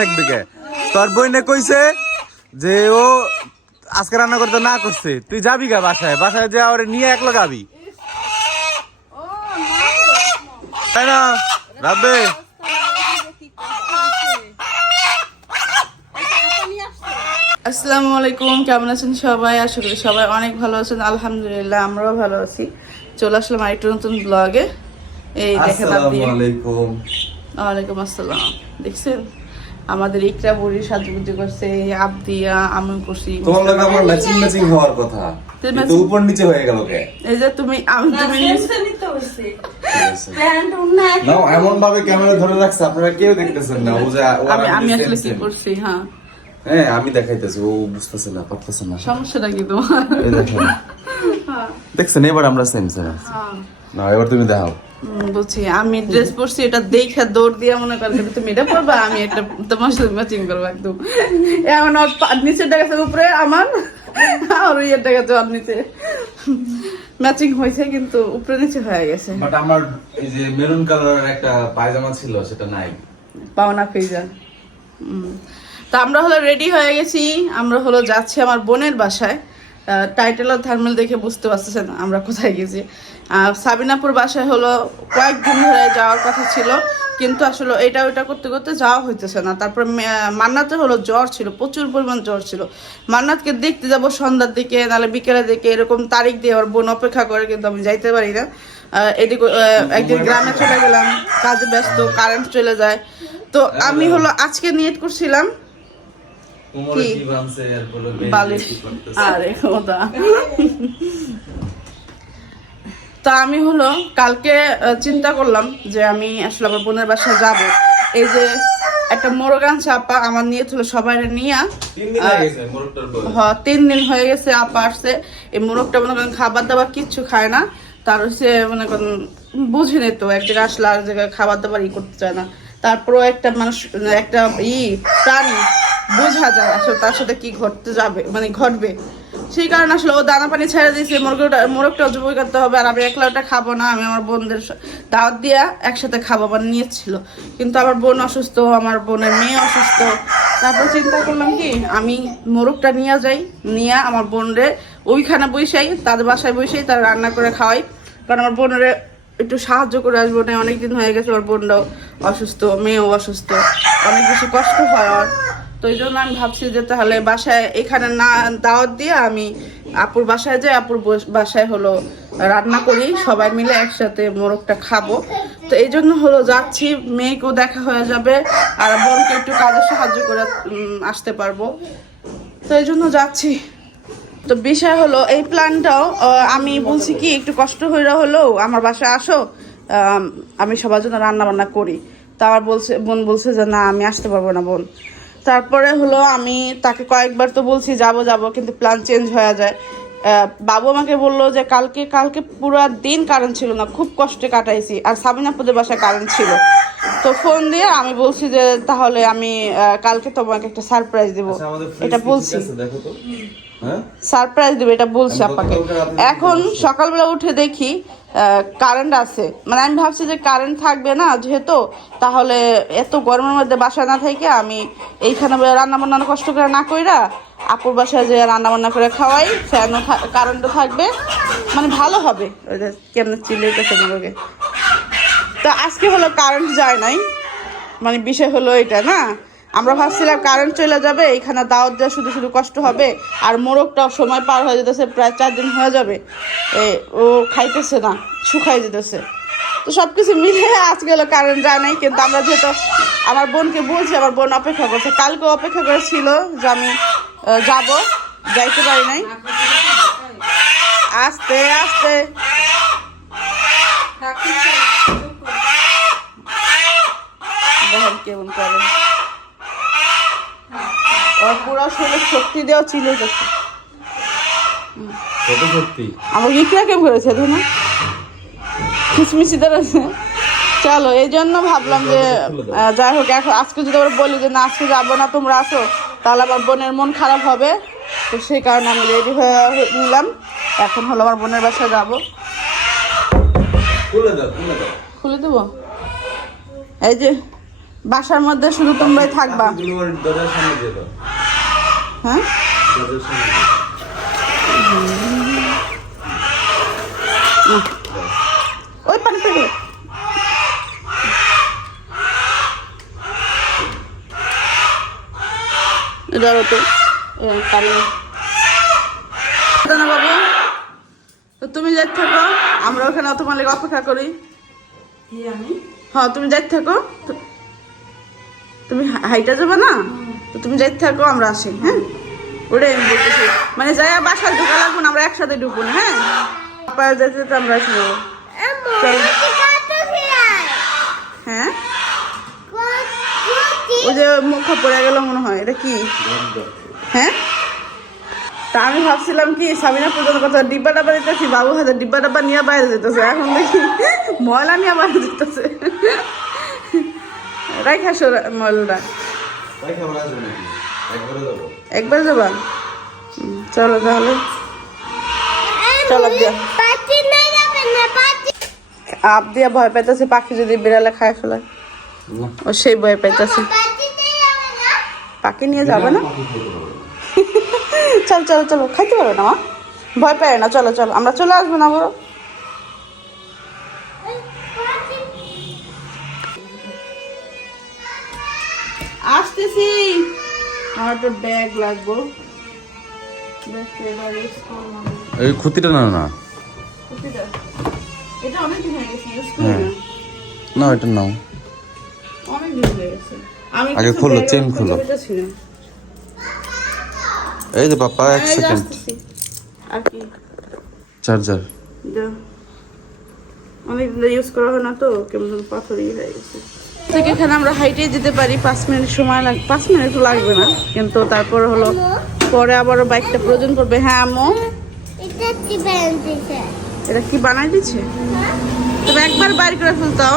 থাকবে কে? তোর বইনে কইছে যে ও আজকে রান্না করতে না করছে। তুই যাবি গা বাসায়? বাসায় যা ওরে নিয়ে একলো গাবি তাই না? রাখবে আসসালামু আলাইকুম কেমন আছেন সবাই? আশা করি সবাই অনেক ভালো আছেন। আলহামদুলিল্লাহ আমরাও ভালো আছি। চলে আসলাম আরেকটু নতুন ব্লগে এই দেখেন আপনি। আলাইকুম। ওয়ালাইকুম আসসালাম। দেখছেন? আমাদের ইকরা বুড়ি সাজুগুজু করছে আবদিয়া আমি করছি তোমার লাগে আমার ম্যাচিং ম্যাচিং হওয়ার কথা। তো উপর নিচে হয়ে গেল কে? এই যে তুমি আমি তুমি না এমন ভাবে ক্যামেরা ধরে রাখছে আপনারা কেউ দেখতেছেন না ও যে আমি আমি আসলে কি করছি হ্যাঁ। হ্যাঁ আমি দেখাইতেছি ও বুঝতেছে না পারতেছে না। সমস্যাটা কি তোমার? এই দেখেন। দেখছেন এবার আমরা সেম সেম হ্যাঁ। না এবার তুমি দেখাও। বুঝছি আমি ড্রেস পরছি এটা দেখে দৌড় দিয়ে মনে করেন তুমি এটা পরবা আমি এটা তোমার সাথে ম্যাচিং করব একদম। এমন নিচের উপরে আমার আর ইয়ের ওর নিচে। ম্যাচিং হয়েছে কিন্তু উপরে নিচে হয়ে গেছে। বাট আমার এই যে মেরুন কালারের একটা পায়জামা ছিল সেটা নাই। পাওনা ফিজা তা আমরা হলো রেডি হয়ে গেছি। আমরা হলো যাচ্ছি আমার বোনের বাসায়। টাইটেল আর থার্মেল দেখে বুঝতে পারতেছেন আমরা কোথায় গেছি। সাবিনাপুর বাসায় হলো কয়েকদিন ধরে যাওয়ার কথা ছিল কিন্তু আসলে এটা ওইটা করতে করতে যাওয়া হইতেছে না। তারপর মান্নাতে হলো জ্বর ছিল প্রচুর পরিমাণ জ্বর ছিল। মান্নাতকে দেখতে যাব সন্ধ্যার দিকে নাহলে বিকেলের দিকে এরকম তারিখ দিয়ে ওর বোন অপেক্ষা করে কিন্তু আমি যাইতে পারি না। এদিকে একদিন গ্রামে চলে গেলাম কাজে ব্যস্ত কারেন্ট চলে যায়। তো আমি হলো আজকে নিয়ত করছিলাম কি? বালিশ। আরে ওদা তা আমি হলো কালকে চিন্তা করলাম যে আমি আসলে আমার বোনের বাসায় যাব। এই যে একটা মোরগান চাপা আমার নিয়ে হলো সবাই নিয়ে তিন দিন হয়ে তিন দিন হয়ে গেছে আপা আসছে। এই মোরগটা মনে করেন খাবার দাবার কিচ্ছু খায় না। তার হচ্ছে মনে করেন বুঝিনি তো এক জায়গায় আসলে আর জায়গায় খাবার দাবার ই করতে চায় না। তারপরেও একটা মানুষ একটা ই প্রাণী বোঝা যায় আসলে তার সাথে কি ঘটতে যাবে মানে ঘটবে। সেই কারণে আসলে ও দানা পানি ছেড়ে দিয়েছে, মোরগটা মোরগটা জবাই করতে হবে, আর আমি একলা ওটা খাব না, আমি আমার বোনদের দাওয়াত দিয়া একসাথে খাব আবার নিয়েছিল কিন্তু আমার বোন অসুস্থ, আমার বোনের মেয়ে অসুস্থ। তারপর চিন্তা করলাম কি, আমি মোরগটা নিয়ে যাই, নিয়ে আমার বোনরে ওইখানে বসেই তাদের বাসায় বসেই তারা রান্না করে খাওয়াই। কারণ আমার বোনের একটু সাহায্য করে আসব, না, অনেকদিন হয়ে গেছে ওর বোনটাও অসুস্থ, মেয়েও অসুস্থ। অনেক বেশি কষ্ট হয় ওর তো এই জন্য আমি ভাবছি যে তাহলে বাসায় এখানে না দাওয়াত দিয়ে আমি আপুর বাসায় যাই, আপুর বাসায় হলো রান্না করি, সবাই মিলে একসাথে মোরগটা খাব। তো এই জন্য হলো যাচ্ছি, মেয়েকেও দেখা হয়ে যাবে আর বোনকে একটু কাজে সাহায্য করে আসতে পারব। তো এই জন্য যাচ্ছি। তো বিষয় হলো, এই প্ল্যানটাও আমি বলছি কি, একটু কষ্ট হইরা হলো আমার বাসায় আসো আমি সবার জন্য রান্না বান্না করি। তা আমার বলছে, বোন বলছে যে, না, আমি আসতে পারব না, বোন। তারপরে হলো আমি তাকে কয়েকবার তো বলছি যাব যাব। কিন্তু প্ল্যান চেঞ্জ হয়ে যায়। বাবু আমাকে বলল যে কালকে কালকে পুরো দিন কারেন্ট ছিল না খুব কষ্টে কাটাইছি। আর সাবিনাপুদের বাসায় কারেন্ট ছিল। তো ফোন দিয়ে আমি বলছি যে তাহলে আমি কালকে তোমাকে একটা সারপ্রাইজ দেবো। আচ্ছা, আমাদের fridge এটা বলছি। হ্যাঁ? সারপ্রাইজ দেবে এটা বলছি আপাকে এখন সকালবেলা উঠে দেখি কারেন্ট আছে। মানে আমি ভাবছি যে কারেন্ট থাকবে না যেহেতু, তাহলে এত গরমের মধ্যে বাসায় না থেকে আমি এইখানে রান্না বান্না কষ্ট করে না কইরা আপুর বাসায় যে রান্না বান্না করে খাওয়াই ফ্যানও কারেন্টও থাকবে। মানে ভালো হবে। ওই যে কেমন চিল্লে গেছে মোরগে তো আজকে হলো কারেন্ট যায় নাই। মানে বিষয় হলো এটা, না? আমরা ভাবছিলাম কারেন্ট চলে যাবে এখানে দাওয়াত দেওয়া শুধু শুধু কষ্ট হবে আর মোরগটাও সময় পার হয়ে যেতেছে প্রায় চার দিন হয়ে যাবে। এ, ও খাইতেছে না শুকাই যেতেছে। তো সব কিছু মিলে আজকে হলো কারেন্ট যায় নাই কিন্তু আমরা যেহেতু আমার বোনকে বলছি আমার বোন অপেক্ষা করছে। কালকে অপেক্ষা করেছিল যে আমি যাব যাইতে পারি নাই। আস্তে আস্তে। কেমন করে। পুরো শরীরে শক্তি দেওয়া ছিল দেখো কত ইকরা কেমন করেছে ধরুন খিচমিচি আছে চলো এই জন্য ভাবলাম যে যাই হোক এখন আজকে যদি আমরা বলি যে না আজকে যাব না তোমরা আসো তাহলে আমার বোনের মন খারাপ হবে। তো সেই কারণে আমি রেডি হয়ে নিলাম। এখন হলো আমার বোনের বাসায় যাব। খুলে দেবো? এই যে বাসার মধ্যে শুধু তোমরাই থাকবা। হ্যাঁ। ওই পানি থেকে ধরো তো পানি না বাবু তো তুমি যাই থাকো আমরা ওখানে তোমার লেগে অপেক্ষা করি। হ্যাঁ তুমি যাই থাকো। তুমি হাইটা যাবে না? তো তুমি যাই থাকো, আমরা আসি হ্যাঁ? ওটাই আমি বলতেছি। মানে যাই বাসায় ঢুকা লাগবো আমরা একসাথে ঢুকবো না হ্যাঁ? পায়ে যেতে যেতে আমরা চলো। হ্যাঁ? ওই যে মুখ পড়ে গেল মনে হয়, এটা কি? হ্যাঁ? তা আমি ভাবছিলাম কি, সাবিনা পর্যন্ত কথা, ডিব্বা ডাব্বা দিতেছি বাবু হাতে ডিব্বা ডাব্বা নিয়ে বাইরে যেতেছে, এখন দেখি ময়লা নিয়ে বাইরে যেতেছে। রাখা ময়লাটা। একবারে যাব। চলো তাহলে। চলো দিয়া আপ দিয়া ভয় পাইতেছে পাখি যদি বিড়ালে খায় ফেলায় ও সেই ভয় পাইতেছে। পাখি নিয়ে যাবে না? চল চলো চলো। খাইতে পারো না মা? ভয় পায় না। চলো চলো। আমরা চলে আসব না বড় আসতেছি। আমার একটা ব্যাগ লাগবো। এই খুঁতিটা না না এটা অনেক দিন হয়ে গেছে use করি না। না এটা নাও। অনেক দিন হয়ে গেছে। আমি আগে খোলো, চেন খোলো। এই যে পাপা এক সেকেন্ড আর কি? চার্জার দাও। অনেক ইউজ করা হয় না তো কেমন যেন পাথরই হয়ে গেছে। থেকে এখানে আমরা হাইটে যেতে পারি। পাঁচ মিনিট সময় লাগ পাঁচ মিনিট লাগবে না। কিন্তু তারপর হলো পরে আবারও বাইকটা প্রয়োজন পড়বে। হ্যাঁ আম্মু? এটা কি বানাই দিচ্ছে তুমি একবার বাইর করে ফেলতাও।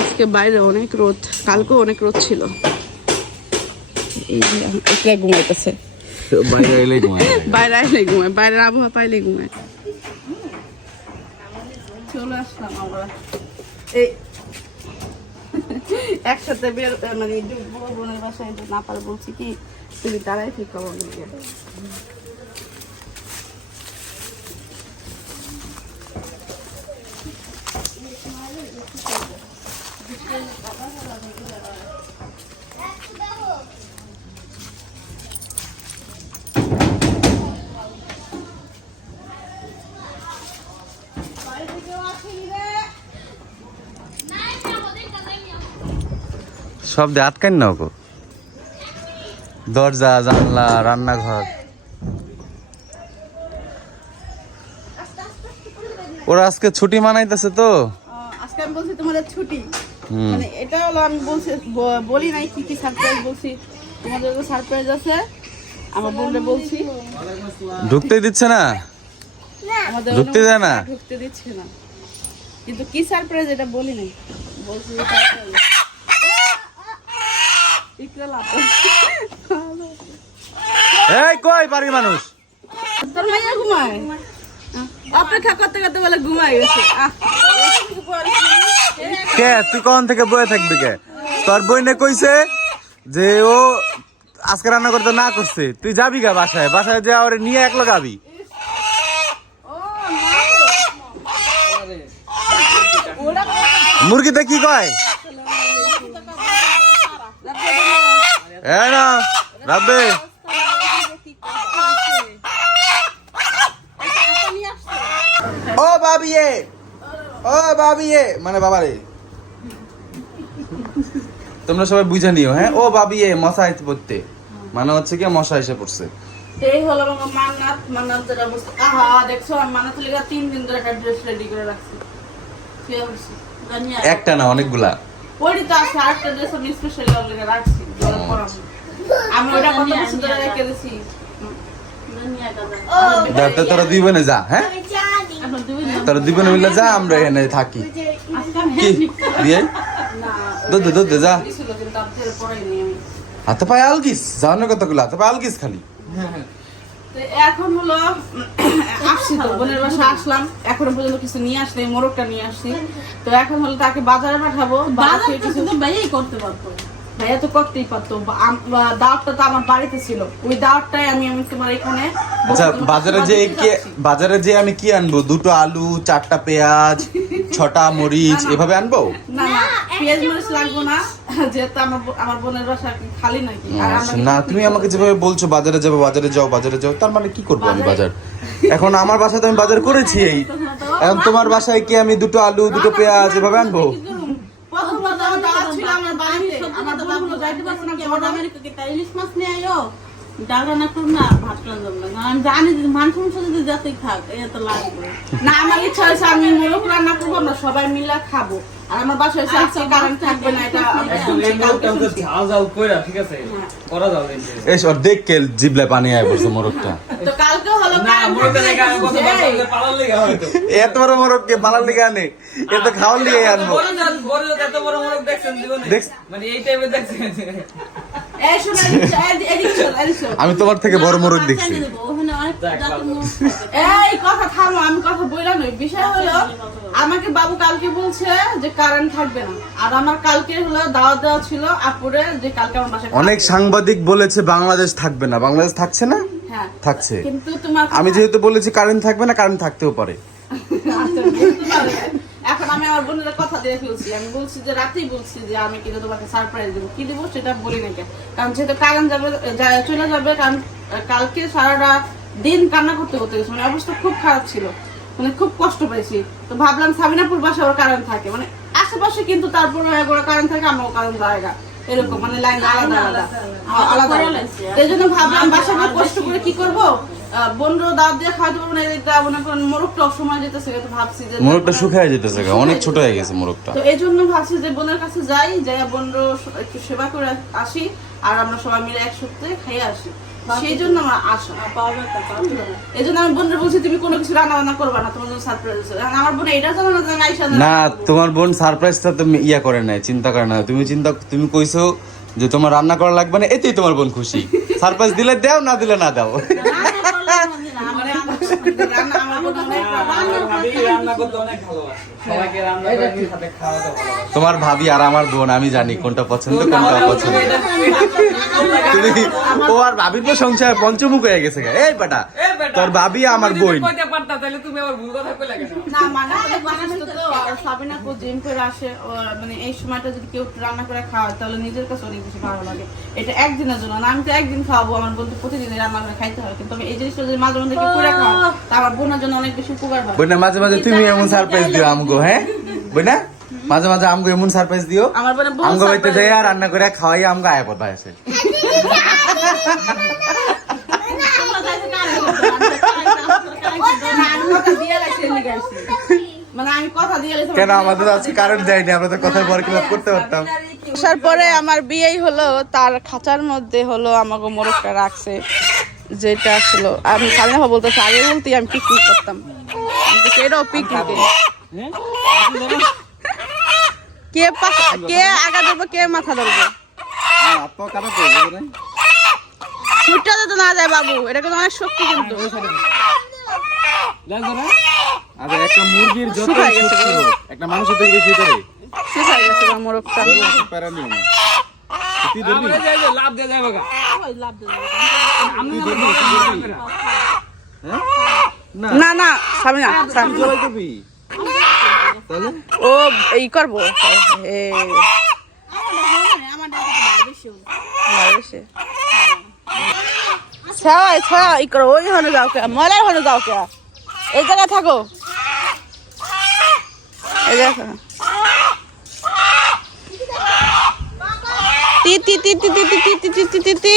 আজকে বাইরে অনেক রোদ। কালকেও অনেক রোদ ছিল। এই ঘুমাইতেছে। বাইরে এলে ঘুমায়। বাইরে আইলে ঘুমায়। বাইরের আবহাওয়া পাইলে ঘুমায়। চলে আসলাম আমরা। এই একসাথে বের মানে ডুববো বোনের বাসায় না পারে বলছি কি, তুমি দাঁড়াই ঠিক খবর সব দিয়ে আটকান না ওকে দরজা জানলা রান্নাঘর। ওরা আজকে ছুটি মানাইতেছে তো? আজকে আমি বলছি তোমাদের ছুটি। মানে এটা হলো আমি বলছি বলি নাই কি কি সারপ্রাইজ বলছি। তোমাদের তো সারপ্রাইজ আছে। আমার বোনরে বলছি। ঢুকতেই দিচ্ছে না? আমাদের ঢুকতে দেয় না? ঢুকতে দিচ্ছে না। কিন্তু কি সারপ্রাইজ এটা বলি নাই। বলছি যে surprise। ইকরা লাভ। এই কই পারবি মানুষ? তোর মাইয়া ঘুমায়? অপেক্ষা করতে করতে বলে গেছে। কে তুই কখন থেকে বয়ে থাকবি কে? তোর বইনে কইছে যে ও আজকে রান্না করতে না করছে। তুই যাবি গা বাসায়? বাসায় যা ওরে নিয়ে একলা গাবি না মুরগিতে কি কয়? এ না রাব্বে। ও বাবিয়ে ও বাবিয়ে। মানে বাবারে। তোমরা সবাই বুঝে নিও হ্যাঁ? ও বাবিয়ে মশা আইতে পড়তে। মানে হচ্ছে কি মশা এসে পড়ছে। এই হলো আমার মান্নাত মান্নাতের অবস্থা আহা দেখছ আমি মান্নাত লেগে তিন দিন ধরে একটা ড্রেস রেডি করে রাখছি। কি অবস্থা? একটা না অনেকগুলা। ওইটি তো আছে ড্রেস আমি স্পেশালি রাখছি। তোরা দুই বোনে যা হ্যাঁ? এখন দিবি তোরা দুই বোনে মিলে যা আমরা এখানে থাকি। কি? দিয়ে? দুধ দুধ যা। হাতে পায়ে আলগিস যাওয়ার কতগুলো? হাতে পায়ে আলগিস খালি। তো এখন হলো আসছি তো বোনের বাসা আসলাম। এখনও পর্যন্ত কিছু নিয়ে আসলে মোরগটা নিয়ে আসছি। তো এখন হলো তাকে বাজারে পাঠাবো বাজার কিছু ভাইয়াই করতে পারতো। ভাইয়া তো করতেই পারতো। দাওয়াতটা তো আমার বাড়িতে ছিল। ওই দাওয়াতটাই আমি আমি তোমার এখানে আচ্ছা বাজারে যে। বাজারে যে আমি কি আনব? দুটো আলু চারটা পেঁয়াজ ছটা মরিচ এভাবে আনব? না না পেঁয়াজ মরিচ লাগবো না যেহেতু আমার আমার বোনের বাসা খালি নাকি। না তুমি আমাকে যেভাবে বলছো বাজারে যাব বাজারে যাও বাজারে যাও তার মানে কি করব আমি বাজার? এখন আমার বাসাতে আমি বাজার করেছি এই। এখন তোমার বাসায় কি আমি দুটো আলু দুটো পেঁয়াজ এভাবে আনব প্রথম কথা আমার দাওয়াত ছিল আমার বাড়িতে আমার না তাই ইলিশ মাছ নিয়ে আয়ো ডাল রান্না করুন না ভাত রান্না করুন না আমি জানি যে মাংস মাংস যদি যাতে খাক এ তো লাগবে। না আমার ইচ্ছা হয়েছে আমি মোরগ রান্না করব আমরা সবাই মিলে খাব। আর আমার বাসায় আজকে কারেন্ট থাকবে না এটা জিবলে পানি আয় বলছো মোরগটা এত বড় মোরগ কে পালার লিগে আনে? এ তো খাওয়ার লিগে আনব। দেখছেন মানে দেখছেন আমি তোমার থেকে বড় মোরগ দেখছি। এই কথা থামো আমি কথা বললাম বিষয় হলো আমাকে বাবু কালকে বলছে যে কারেন্ট থাকবে না। আর আমার কালকে হলো দাওয়াত দেওয়া ছিল আপুরে যে কালকে আমার বাসায় অনেক সাংবাদিক বলেছে বাংলাদেশ থাকবে না। বাংলাদেশ থাকছে না? হ্যাঁ। থাকছে। কিন্তু তোমার আমি যেহেতু বলেছি কারেন্ট থাকবে না কারেন্ট থাকতেও পারে। আমার বোনের কথা দিয়ে ফেলছি। আমি বলছি যে রাতেই বলছি যে আমি কিন্তু তোমাকে সারপ্রাইজ দেবো। কি দেবো সেটা বলি না কেন। কারণ যেহেতু কারেন্ট যাবে চলে যাবে। কারণ কালকে সারাটা দিন কান্না করতে করতে গেছে। মানে অবস্থা খুব খারাপ ছিল। মানে খুব কষ্ট পেয়েছি। তো ভাবলাম সাবিনাপুর বাসা ওর কারেন্ট থাকে। মানে আশেপাশে কিন্তু তারপরে কারেন্ট থাকে আমরাও কারেন্ট জায়গা এরকম মানে লাইন আলাদা আলাদা। আলাদা আলাদা। এই জন্য ভাবলাম বাসা কষ্ট করে কি করব? বন্ধু দাঁত দিয়ে খাওয়াতে পারব না এটা মনে করেন মোরগটা সময় যেতেছে তো ভাবছি যে মোরগটা শুকায় যেতেছে অনেক ছোট হয়ে গেছে মোরগটা। তো এই জন্য ভাবছি যে বোনের কাছে যাই যাই বোনর একটু সেবা করে আসি আর আমরা সবাই মিলে একসাথে খাইয়ে আসি। সেই জন্য আমার আশা। পাওয়া যায় তা পাওয়া যায়। এই জন্য আমি বোনের বলছি তুমি কোনো কিছু রান্না বান্না করবা না তোমার জন্য সারপ্রাইজ আমার বোন এটা জানো না না তোমার বোন সারপ্রাইজটা তুমি ইয়া করে নাই চিন্তা করে না তুমি চিন্তা তুমি কইছো যে তোমার রান্না করা লাগবে না এতেই তোমার বোন খুশি। সারপ্রাইজ দিলে দাও না দিলে না দাও। রান্না তোমার ভাবি আর আমার বোন আমি জানি কোনটা পছন্দ কোনটা অপছন্দ। ও আর ভাবির পঞ্চমুখ হয়ে গেছে এই তোর ভাবি আমার বই মানে রান্না করে তাহলে নিজের কাছে ভালো লাগে। এটা একদিনের জন্য আমি তো একদিন আমার বন্ধু প্রতিদিন রান্না করে খাইতে হয় কিন্তু এই জিনিসটা যদি মাঝে মধ্যে করে খাওয়া আমার বোনের জন্য অনেক বেশি উপকার হয়। বোনা মাঝে মাঝে তুমি এমন সারপ্রাইজ দিও আমগো হ্যাঁ? বোনা মাঝে মাঝে আমগো এমন সারপ্রাইজ দিও। আমার আমগো surprise যাই আর রান্না করে খাওয়াই আমগো আয় পড়বা আছে দিয়ে। মানে দিয়ে কেন আমাদের তো আজকে কারেন্ট যায়নি? আমরা তো কথার পর ক্লাব করতে পারতাম। আসার পরে আমার বিয়েই হলো তার খাঁচার মধ্যে হলো আমাকে মোরগটা রাখছে। যেটা আসলো আমি সামনে বলতেছি আগে বলতেই আমি পিকনিক করতাম। বলছি, পিকনিকে কে কে আগা ধরবো কে মাথা ধরবো? ছুটটা তো না যায় বাবু এটা কিন্তু অনেক শক্তি কিন্তু। দেখো একটা মুরগির যত একটা মানুষের থেকে বেশি করে শুকাই গেছে আমার মোরগটা প্যারা নিও না লাভ দিয়ে যাব লাভ না। না না না ও এই করব ই করো ওই হনে যাও কে মলার হনে যাও কে এই জায়গায় থাকো এই তি তি তি তি তি তি তি তি তি তি তি তি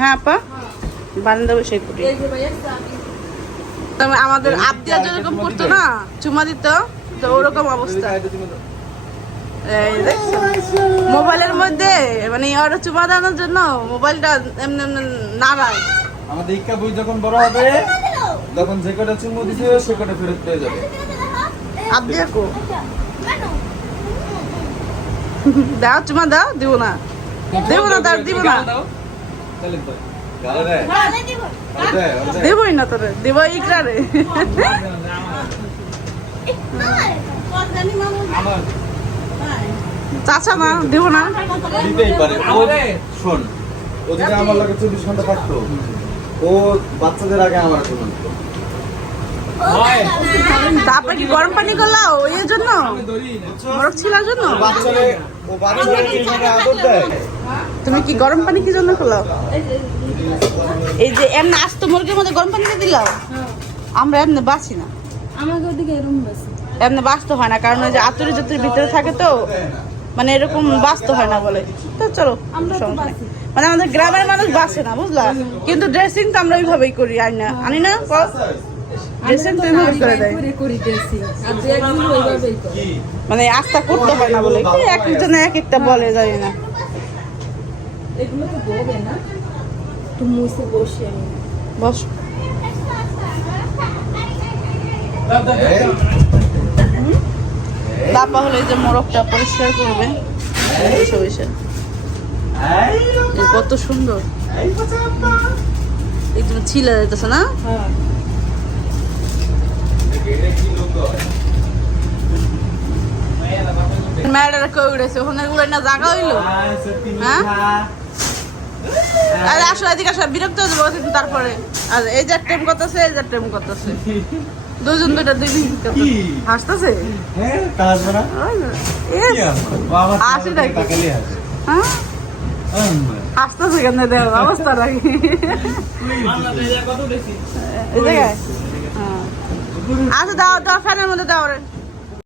হ্যাঁ আপা? বারান্দা বসে করি তবে আমাদের আবদিয়া যেরকম করতো না চুমা দিত তো ওরকম অবস্থা। মোবাইলের মধ্যে মানে ওরা চুমা দেওয়ার জন্য মোবাইলটা এমনি এমনি নাড়ায়। আমাদের ইক্কা বই যখন বড় হবে তখন যে কটা চুমু দিছে সে কটা ফেরত পেয়ে যাবে। আবদিয়া কো? দাও চুমা দাও দিব না। দেবো না তার দিব না। দেবই না তোরে দেব ইকরা রে। চাচা না দিব না। দিতেই পারে। ও শোন ও যদি আমার লাগে চব্বিশ ঘণ্টা থাকতো ও বাচ্চাদের আগে আমার হয়। তারপরে কি গরম পানি করলাও এই জন্য? বরফ ছিলার জন্য? বাচ্চারে ও বাচ্চাদের আদর দেয়? তুমি কি গরম পানি কি জন্য করলাও এই যে এমনি আস্ত মুরগির মধ্যে গরম পানি দিয়ে দিলাও? আমরা এমনি বাঁচি না। আমাকে ওদিকে এরকম বেশি এমনি বাঁচতে হয় না কারণ ওই যে আতুরি জাতুরি ভিতরে থাকে তো মানে এরকম বাঁচতে হয় না বলে। তো চলো মানে আমাদের গ্রামের মানুষ বাঁচে না বুঝলা? কিন্তু ড্রেসিং তো আমরা ওইভাবেই করি আনি না আনি না? ড্রেসিং তো এইভাবে করে দেয়। মানে আস্থা করতে হয় না বলে এক একজনে এক একটা বলে জানি না। এগুলো তো বলবে না। একটু মুছে বসে বস। দাও দাও এই, তাপা হলে যে মোরগটা পরিষ্কার করবে। বসে বসে। কত সুন্দর। একদম ছিলে যেতেছে না? হ্যাঁ। ম্যাডার কই উড়েছে ওখানে উড়ে না জায়গা হইল হ্যাঁ? আরে আসলে এদিকে আসলে বিরক্ত হয়ে যাব কিন্তু তারপরে। আর এই যে টাইম করতেছে এই যে টাইম করতেছে। দুজন দুইটা দুই দিন? হাসতেছে? হ্যাঁ, আমার আসে নাকি? হ্যাঁ? হাসতেছে কেন? দেখ অবস্থা জায়গায়? হ্যাঁ। আচ্ছা দাও দাও ফ্যানের মধ্যে দাও